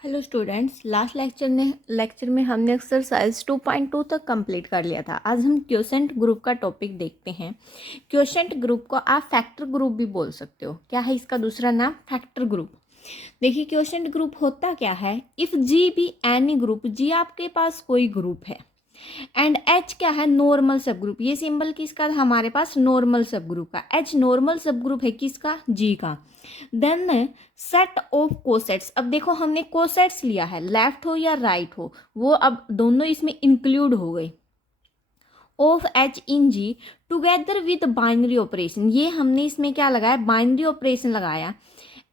Hello students, last lecture में हमने exercise 2.2 तक कंप्लीट कर लिया था। आज हम क्वोशेंट ग्रुप का टॉपिक देखते हैं। क्वोशेंट ग्रुप को आप फैक्टर ग्रुप भी बोल सकते हो। क्या है इसका दूसरा नाम? Factor group. देखिए, क्वोशेंट ग्रुप होता क्या है? If G be any group, G आपके पास कोई ग्रुप है एंड एच क्या है? नॉर्मल सब ग्रुप। ये सिंबल किसका था हमारे पास? नॉर्मल सब ग्रुप का। एच नॉर्मल सब ग्रुप है किसका? जी का। Then set of cosets. अब देखो, हमने कोसेट्स लिया है, लेफ्ट हो या राइट हो, वो अब दोनों इसमें इंक्लूड हो गए। Of H in G together with binary operation. ये हमने इसमें क्या लगाया? बाइनरी ऑपरेशन लगाया।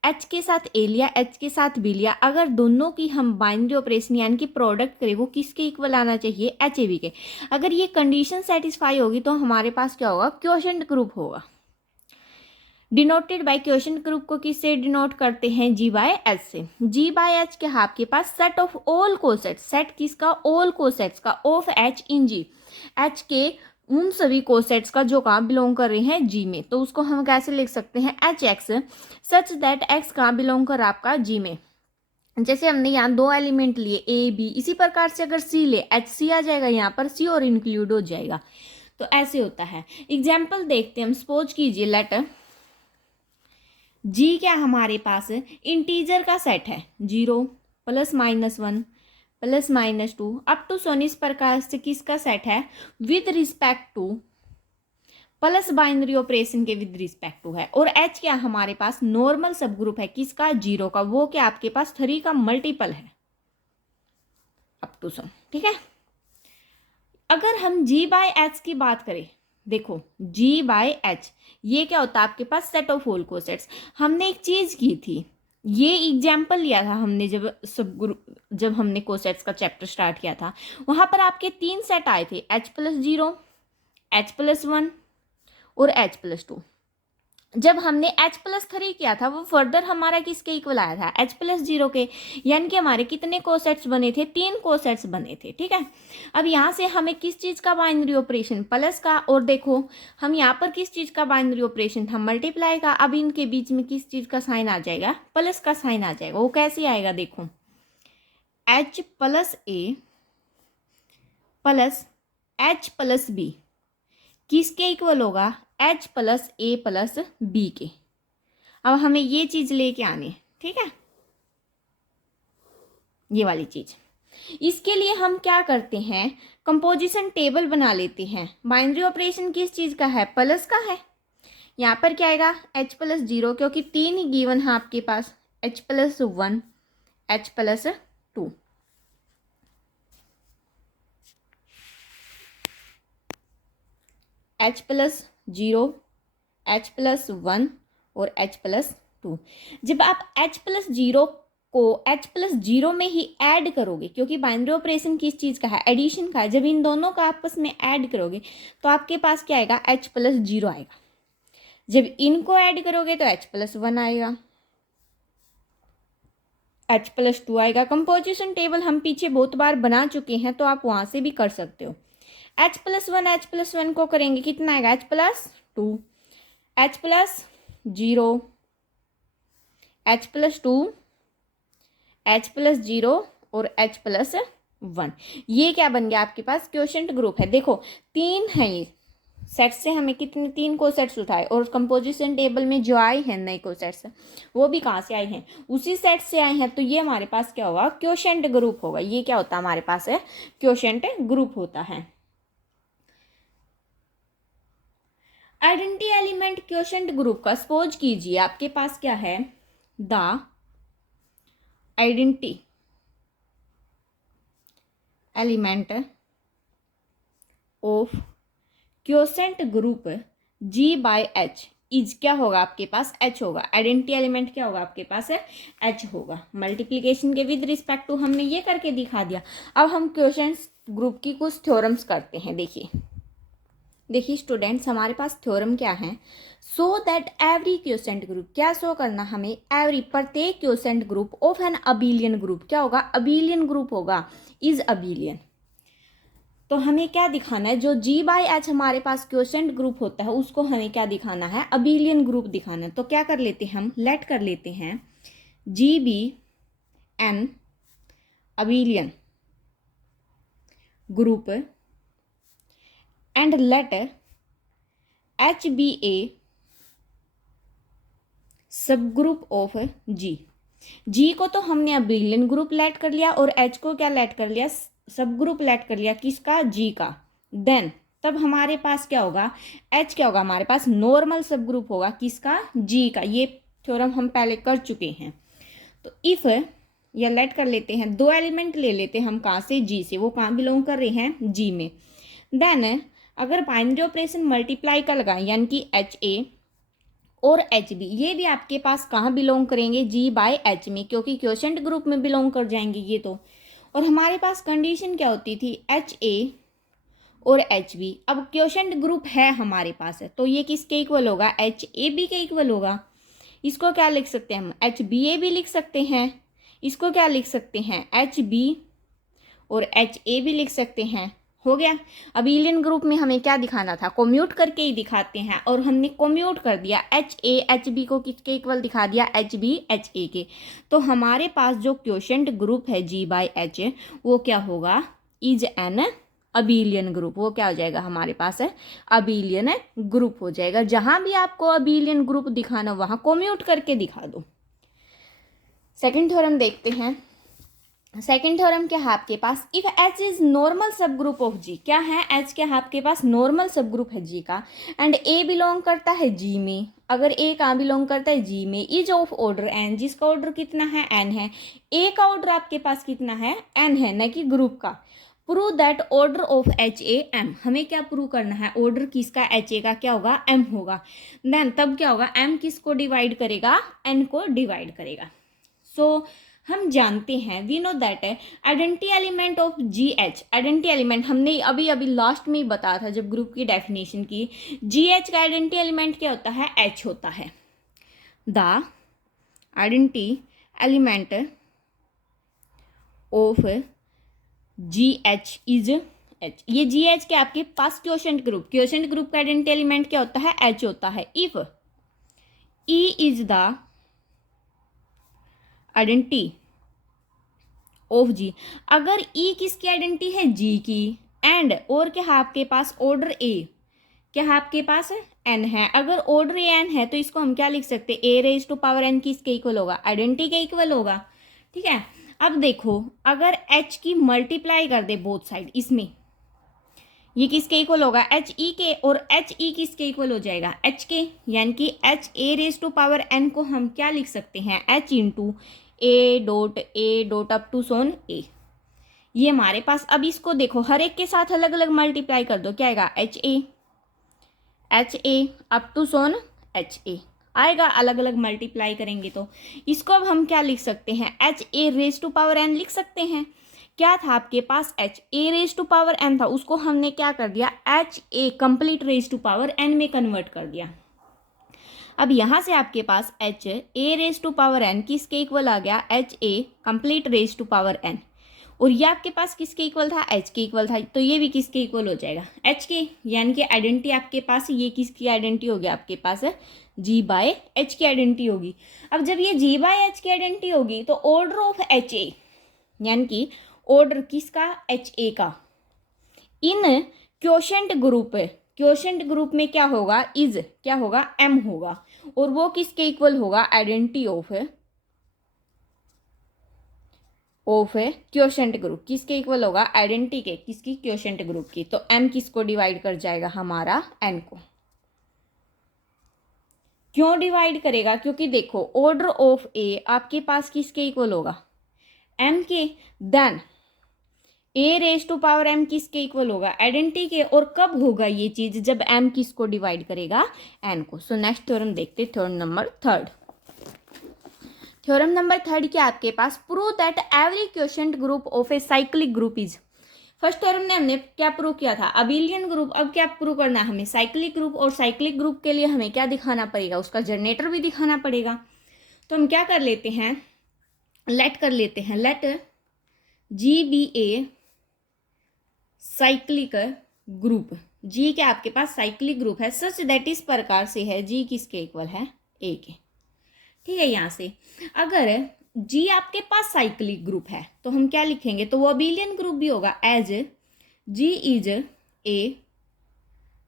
एच के साथ ए लिया, एच के साथ बी लिया। अगर दोनों की हम बाइनरी ऑपरेशन यानी कि प्रोडक्ट करें, वो किसके इक्वल आना चाहिए? एच ए बी के। अगर ये कंडीशन सेटिस्फाई होगी तो हमारे पास क्या होगा? क्वोशेंट ग्रुप होगा। डिनोटेड बाय क्वोशेंट ग्रुप को किससे डिनोट करते हैं? जी बाय एच से। जी बाय एच क्या है आपके पास? Set of all cosets. Set किसका? ऑल कोसेट्स का। Of H in G, H के उन सभी कोसेट्स का जो कहाँ बिलोंग कर रहे हैं? जी में। तो उसको हम कैसे लिख सकते हैं? H x such that x कहाँ बिलोंग कर आपका? जी में। जैसे हमने यहाँ दो एलिमेंट लिए ए बी, इसी प्रकार से अगर सी ले, एच सी आ जाएगा यहाँ पर, सी और इंक्लूड हो जाएगा। तो ऐसे होता है। एग्जाम्पल देखते हैं हम। सपोज कीजिए लेटर जी क्या हमारे पास इंटीजर का सेट है, 0 plus minus 1 plus minus 2 up to so on. इस प्रकार से किसका सेट है? With respect to plus binary operation के विद रिस्पेक्ट टू है। और एच क्या हमारे पास? नॉर्मल सब ग्रुप है किसका? 0 का। वो क्या आपके पास 3 का मल्टीपल है अप टू सम। ठीक है। अगर हम जी बाय एच की बात करें, देखो जी बाय एच ये क्या होता है आपके पास? Set of whole cosets. हमने एक चीज की थी, ये एग्जाम्पल लिया था हमने जब हमने कोसेट्स का चैप्टर स्टार्ट किया था। वहां पर आपके 3 सेट आए थे, एच प्लस 0, एच प्लस 1 और एच प्लस 2। जब हमने एच प्लस 3 किया था, वो फर्दर हमारा किसके इक्वल आया था? एच प्लस 0 के। यानी कि हमारे कितने कोसेट्स बने थे? 3 कोसेट्स बने थे। ठीक है। अब यहाँ से हमें किस चीज़ का बाइनरी ऑपरेशन? प्लस का। और देखो, हम यहाँ पर किस चीज़ का बाइनरी ऑपरेशन था? मल्टीप्लाई का। अब इनके बीच में किस चीज़ का साइन आ जाएगा? प्लस का साइन आ जाएगा। वो कैसे आएगा? देखो, एच प्लस ए प्लस एच प्लस बी किसके इक्वल होगा? एच प्लस ए प्लस बी के। अब हमें ये चीज लेके आनी है। ठीक है, ये वाली चीज। इसके लिए हम क्या करते हैं? कंपोजिशन टेबल बना लेते हैं। बाइनरी ऑपरेशन किस चीज का है? प्लस का है। यहाँ पर क्या आएगा? एच प्लस 0, क्योंकि 3 ही गिवन है आपके पास। H plus 1, H plus 2। H plus 0, H plus 1 और एच प्लस 2। जब आप एच प्लस 0 को एच प्लस 0 में ही ऐड करोगे, क्योंकि बाइनरी ऑपरेशन किस चीज़ का है? एडिशन का है। जब इन दोनों का आपस में ऐड करोगे तो आपके पास क्या आएगा? एच प्लस 0 आएगा। जब इनको ऐड करोगे तो एच प्लस 1 आएगा, एच प्लस 2 आएगा। कंपोजिशन टेबल हम पीछे बहुत बार बना चुके हैं, तो आप वहां से भी कर सकते हो। एच प्लस 1 को करेंगे कितना आएगा? H plus 2, H plus 0, H plus 2, H plus 0 और एच प्लस 1। ये क्या बन गया आपके पास? क्वोशेंट ग्रुप है। देखो 3 है ये। सेट से हमें कितने? 3 को सेट्स उठाए, और कंपोजिशन टेबल में जो आए हैं नए को सेट्स, वो भी कहाँ से आए हैं? उसी सेट से आए हैं। तो ये हमारे पास क्या होगा? क्वोशेंट ग्रुप होगा। ये क्या होता है हमारे पास? है क्वोशेंट ग्रुप होता है। आइडेंटिटी एलिमेंट क्वोशेंट ग्रुप का। सपोज कीजिए आपके पास क्या है? The identity element of quotient group G by H is क्या होगा आपके पास? एच होगा। आइडेंटिटी एलिमेंट क्या होगा आपके पास? है एच होगा। मल्टीप्लिकेशन के विद रिस्पेक्ट टू हमने ये करके दिखा दिया। अब हम क्वोशेंट ग्रुप की कुछ थ्योरम्स करते हैं। देखिए स्टूडेंट्स, हमारे पास थ्योरम क्या है? So that every quotient group, क्या शो करना हमें? एवरी, प्रत्येक quotient group of an abelian group, क्या होगा? अबिलियन ग्रुप होगा। Is abelian. तो हमें क्या दिखाना है? जो जी बाय एच हमारे पास क्वोशेंट ग्रुप होता है, उसको हमें क्या दिखाना है? अबिलियन ग्रुप दिखाना है। तो क्या कर लेते हैं हम? लेट कर लेते हैं G be an abelian group and let H be a subgroup of G को तो हमने अबेलियन ग्रुप लेट कर लिया और एच को क्या लेट कर लिया, सब ग्रुप लेट कर लिया, किसका, जी का। देन तब हमारे पास क्या होगा, एच क्या होगा, हमारे पास नॉर्मल सब ग्रुप होगा, किसका, जी का। ये थ्योरम हम पहले कर चुके हैं। तो इफ या लेट कर लेते हैं, दो एलिमेंट ले लेते हैं हम, कहाँ से, जी से, वो कहाँ बिलोंग कर रहे हैं, जी में। देन अगर बाइनरी ऑपरेशन मल्टीप्लाई का लगाएं, यानी कि एच ए और एच बी, ये भी आपके पास कहाँ बिलोंग करेंगे, जी बाय एच में, क्योंकि क्वोशंट ग्रुप में बिलोंग कर जाएंगे ये तो। और हमारे पास कंडीशन क्या होती थी, एच ए और एच बी। अब क्वोशंट ग्रुप है हमारे पास है, तो ये किसके इक्वल होगा, एच ए बी के इक्वल होगा। इसको क्या लिख सकते हैं हम, एच बी ए भी लिख सकते हैं। इसको क्या लिख सकते हैं, एच बी और एच ए भी लिख सकते हैं। हो गया। अबेलियन ग्रुप में हमें क्या दिखाना था, कोम्यूट करके ही दिखाते हैं, और हमने कोम्यूट कर दिया, एच ए एच बी को किसके इक्वल दिखा दिया, एच बी एच ए के। तो हमारे पास जो क्वोशंट ग्रुप है जी बाय एच, वो क्या होगा, इज एन अबेलियन ग्रुप। वो क्या हो जाएगा हमारे पास है, अबेलियन ग्रुप हो जाएगा। जहां भी आपको अबेलियन ग्रुप दिखाना वहां कोम्यूट करके दिखा दो। सेकंड थ्योरम देखते हैं। सेकेंड थ्योरम क्या है आपके पास, इफ एच इज नॉर्मल सब ग्रुप ऑफ जी, क्या है, एच क्या है आपके पास, नॉर्मल सब ग्रुप है जी का, एंड ए बिलोंग करता है जी में। अगर ए कहाँ बिलोंग करता है, जी में, इज ऑफ ऑर्डर एन, जिसका ऑर्डर कितना है, एन है। ए का ऑर्डर आपके पास कितना है, एन है, न कि ग्रुप का। Prove that order of H A M, हमें क्या प्रूव करना है, ऑर्डर किसका, एच ए का क्या होगा, एम होगा। देन तब क्या होगा, एम किसको डिवाइड करेगा, एन को डिवाइड करेगा। सो हम जानते हैं, we know that identity element of G H, identity element हमने अभी अभी लास्ट में ही बताया था जब ग्रुप की डेफिनेशन की, जी एच का आइडेंटिटी एलिमेंट क्या होता है, एच होता है। The identity element of G H is H. ये जी एच के आपके पास क्वोशंट ग्रुप का आइडेंटिटी एलिमेंट क्या होता है, एच होता है। If E is the identity of G, अगर ई किसकी आइडेंटिटी है, जी की, एंड और क्या है आपके पास, ऑर्डर ए क्या है आपके पास, एन है। अगर ऑर्डर ए एन है तो इसको हम क्या लिख सकते हैं, ए रेज टू पावर एन किसके इक्वल होगा, आइडेंटिटी के इक्वल होगा। ठीक है। अब देखो, अगर एच की मल्टीप्लाई कर दे बोथ साइड, इसमें ये किसके इक्वल होगा, एच ई के, और एच ई किसके इक्वल हो जाएगा, एच के, यानी कि H A raise to power N को हम क्या लिख सकते हैं, H into A dot up to son A. ये हमारे पास, अब इसको देखो हर एक के साथ अलग अलग मल्टीप्लाई कर दो, क्या आएगा, H A up to so on H A आएगा, अलग अलग मल्टीप्लाई करेंगे तो। इसको अब हम क्या लिख सकते हैं, H A raise to power N लिख सकते हैं। क्या था आपके पास, H A raise to power N था, उसको हमने क्या कर दिया, H A complete raise to power N में कन्वर्ट कर दिया। अब यहाँ से आपके पास H A raise to power N किसके इक्वल आ गया, H A complete raise to power N, और ये आपके पास किसके इक्वल था, एच के इक्वल था, तो ये भी किसके इक्वल हो जाएगा, एच के। यानी कि आइडेंटिटी आपके पास, ये किसकी आइडेंटिटी होगी आपके पास, जी बाय एच की आइडेंटिटी होगी। अब जब ये जी बाय एच की आइडेंटिटी होगी तो ऑर्डर ऑफ एच ए, यानी कि ऑर्डर किसका, एच ए का, इन क्वोशंट ग्रुप में क्या होगा, इज क्या होगा, एम होगा, और वो किसके इक्वल होगा, आइडेंटिटी ऑफ क्वोशंट ग्रुप किसके इक्वल होगा, आइडेंटिटी के, किसकी, क्वोशंट ग्रुप की। तो एम किसको डिवाइड कर जाएगा, हमारा एन को। क्यों डिवाइड करेगा, क्योंकि देखो ऑर्डर ऑफ ए आपके पास किसके इक्वल होगा, एम के। Then A raise to power M किसके इक्वल होगा, आइडेंटिटी के। और कब होगा ये चीज, जब एम किसको डिवाइड करेगा, एन को। सो नेक्स्ट थ्योरम देखते, theorem number third. Theorem number third क्या आपके पास, prove that every quotient group of a cyclic group is. First theorem ने हमने क्या प्रूव किया था, अबेलियन ग्रुप। अब क्या प्रूव करना है हमें, साइक्लिक ग्रुप। और साइक्लिक ग्रुप के लिए हमें क्या दिखाना पड़ेगा, उसका जनरेटर भी दिखाना पड़ेगा। तो हम क्या कर लेते हैं, लेट कर लेते हैं, let G be a cyclic group. G क्या आपके पास साइक्लिक ग्रुप है, सच दैट इस प्रकार से है, जी किसके इक्वल है, ए के। ठीक है। यहाँ से अगर जी आपके पास साइक्लिक ग्रुप है तो हम क्या लिखेंगे, तो वो अबेलियन ग्रुप भी होगा, as G is a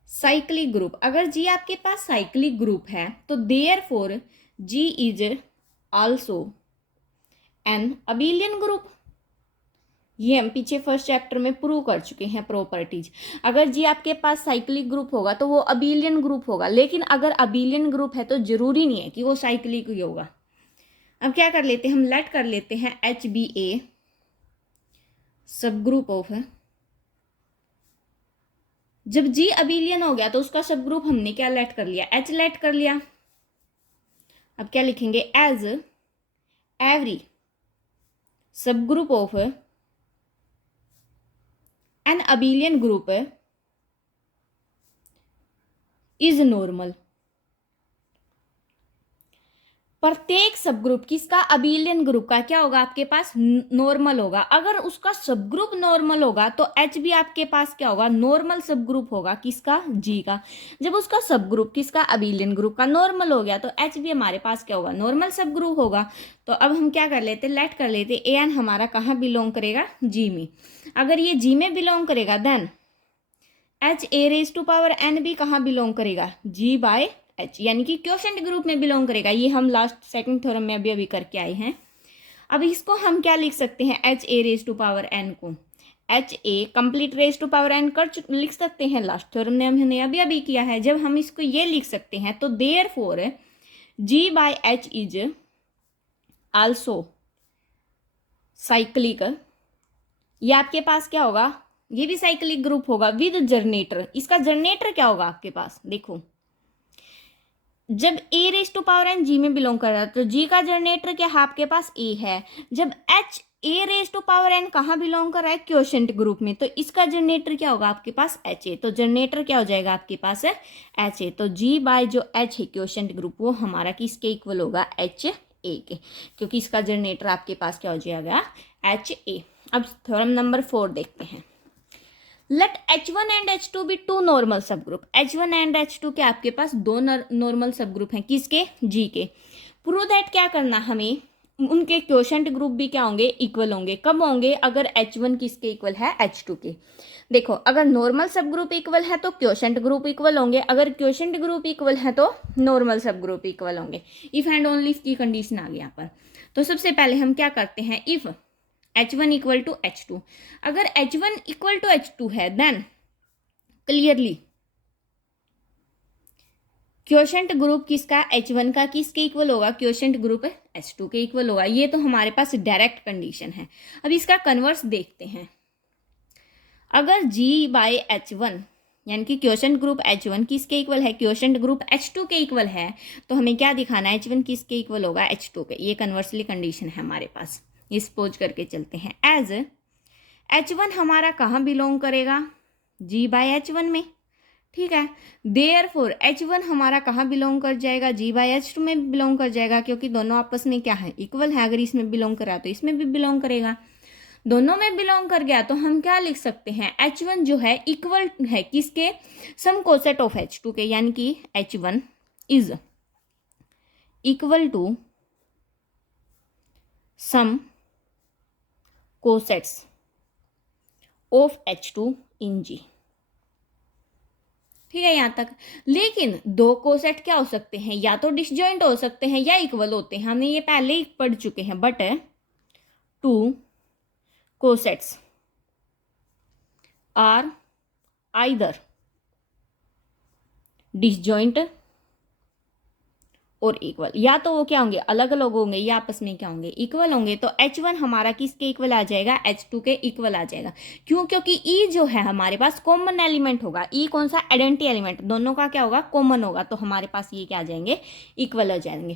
cyclic group. अगर जी आपके पास साइक्लिक ग्रुप है तो therefore G is also an abelian group. ये हम पीछे फर्स्ट चैप्टर में प्रूव कर चुके हैं प्रॉपर्टीज। अगर जी आपके पास साइक्लिक ग्रुप होगा तो वो अबेलियन ग्रुप होगा, लेकिन अगर अबेलियन ग्रुप है तो जरूरी नहीं है कि वो साइक्लिक ही होगा। अब क्या कर लेते हैं, हम लेट कर लेते हैं एच बी ए सब ग्रुप ऑफ, जब जी अबेलियन हो गया तो उसका सब ग्रुप हमने क्या लेट कर लिया, एच लेट कर लिया। अब क्या लिखेंगे, एज एवरी सब group of N abelian group is normal. प्रत्येक सब ग्रुप किसका, अबेलियन ग्रुप का क्या होगा आपके पास, नॉर्मल होगा। अगर उसका सब ग्रुप नॉर्मल होगा तो एच भी आपके पास क्या होगा, नॉर्मल सब ग्रुप होगा, किसका, जी का। जब उसका सब ग्रुप किसका, अबेलियन ग्रुप का नॉर्मल हो गया तो एच भी हमारे पास क्या होगा, नॉर्मल सब ग्रुप होगा। तो अब हम क्या कर लेते, लेट कर लेते ए एन हमारा कहाँ बिलोंग करेगा, जी में। अगर ये जी में बिलोंग करेगा then h A raise to power n भी कहाँ बिलोंग करेगा, जी बाय एच, यानी कि क्वोशंट ग्रुप में बिलोंग करेगा। ये हम लास्ट सेकंड थ्योरम में अभी करके आए हैं। अब इसको हम क्या लिख सकते हैं, H A raise to power N को H A complete raise to power N कर लिख सकते हैं, लास्ट थ्योरम में हमने अभी किया है। जब हम इसको ये लिख सकते हैं तो therefore G by H is also cyclic. ये आपके पास क्या होगा, ये भी साइक्लिक ग्रुप होगा विद जनरेटर। इसका जनरेटर क्या होगा आपके पास, देखो जब A raise to power N G में बिलोंग कर रहा है तो जी का जनरेटर क्या है आपके पास, ए है। जब h A raise to power n कहाँ बिलोंग कर रहा है, क्वोशंट ग्रुप में, तो इसका जनरेटर क्या होगा आपके पास, एच ए। तो जनरेटर क्या हो जाएगा आपके पास है एच ए। तो जी बाय जो एच है क्वोशंट ग्रुप वो हमारा किसके इक्वल होगा, एच ए के, क्योंकि इसका जनरेटर आपके पास क्या हो जाएगा, एच ए। अब थ्योरम नंबर 4 देखते हैं। Let H1 and H2 be two normal subgroup. H1 and H2 के आपके पास दो नॉर्मल सब ग्रुप हैं, किसके, जी के। प्रूव दैट क्या करना हमें, उनके क्वोशंट ग्रुप भी क्या होंगे, इक्वल होंगे। कब होंगे, अगर H1 किसके इक्वल है, H2 के। देखो अगर नॉर्मल सब ग्रुप इक्वल है तो क्वोशंट ग्रुप इक्वल होंगे, अगर क्वोशंट ग्रुप इक्वल है तो नॉर्मल सब ग्रुप इक्वल होंगे। इफ एंड ओनली इफ की कंडीशन आ गई यहाँ पर। तो सबसे पहले हम क्या करते हैं, if H1 equal to H2, अगर H1 इक्वल टू H2 है देन क्लियरली क्वोशंट ग्रुप किसका, H1 का किसके इक्वल होगा, क्वोशंट ग्रुप H2 के इक्वल होगा। ये तो हमारे पास डायरेक्ट कंडीशन है। अब इसका कन्वर्स देखते हैं। अगर G बाय H1 यानी कि क्वोशंट ग्रुप H1 किसके इक्वल है, क्वोशंट ग्रुप H2 के इक्वल है, तो हमें क्या दिखाना है, H1 किसके इक्वल होगा, H2 के। ये कन्वर्सली कंडीशन है हमारे पास। ये सपोज करके चलते हैं, एज H1 हमारा कहाँ बिलोंग करेगा, G बाय H1 में, ठीक है। देयरफॉर H1 हमारा कहाँ बिलोंग कर जाएगा, G बाय H2 में बिलोंग कर जाएगा, क्योंकि दोनों आपस में क्या है, इक्वल है। अगर इसमें बिलोंग करा तो इसमें भी बिलोंग करेगा, दोनों में बिलोंग कर गया। तो हम क्या लिख सकते हैं, H1 जो है इक्वल है किसके, सम कोसेट ऑफ H2 के, यानी कि H1 is equal to some cosets of H2 in G। ठीक है यहाँ तक। लेकिन दो कोसेट क्या हो सकते हैं, या तो डिसजॉइंट हो सकते हैं या इक्वल होते हैं, हमने ये पहले ही पढ़ चुके हैं। But two cosets are either disjoint और इक्वल, या तो वो क्या होंगे, अलग अलग होंगे, या आपस में क्या होंगे, इक्वल होंगे। तो H1 हमारा किसके इक्वल आ जाएगा, H2 के इक्वल आ जाएगा। क्यों, क्योंकि E जो है हमारे पास कॉमन एलिमेंट होगा। E कौन सा, आइडेंटिटी एलिमेंट, दोनों का क्या होगा, कॉमन होगा। तो हमारे पास ये क्या आ जाएंगे, इक्वल हो जाएंगे।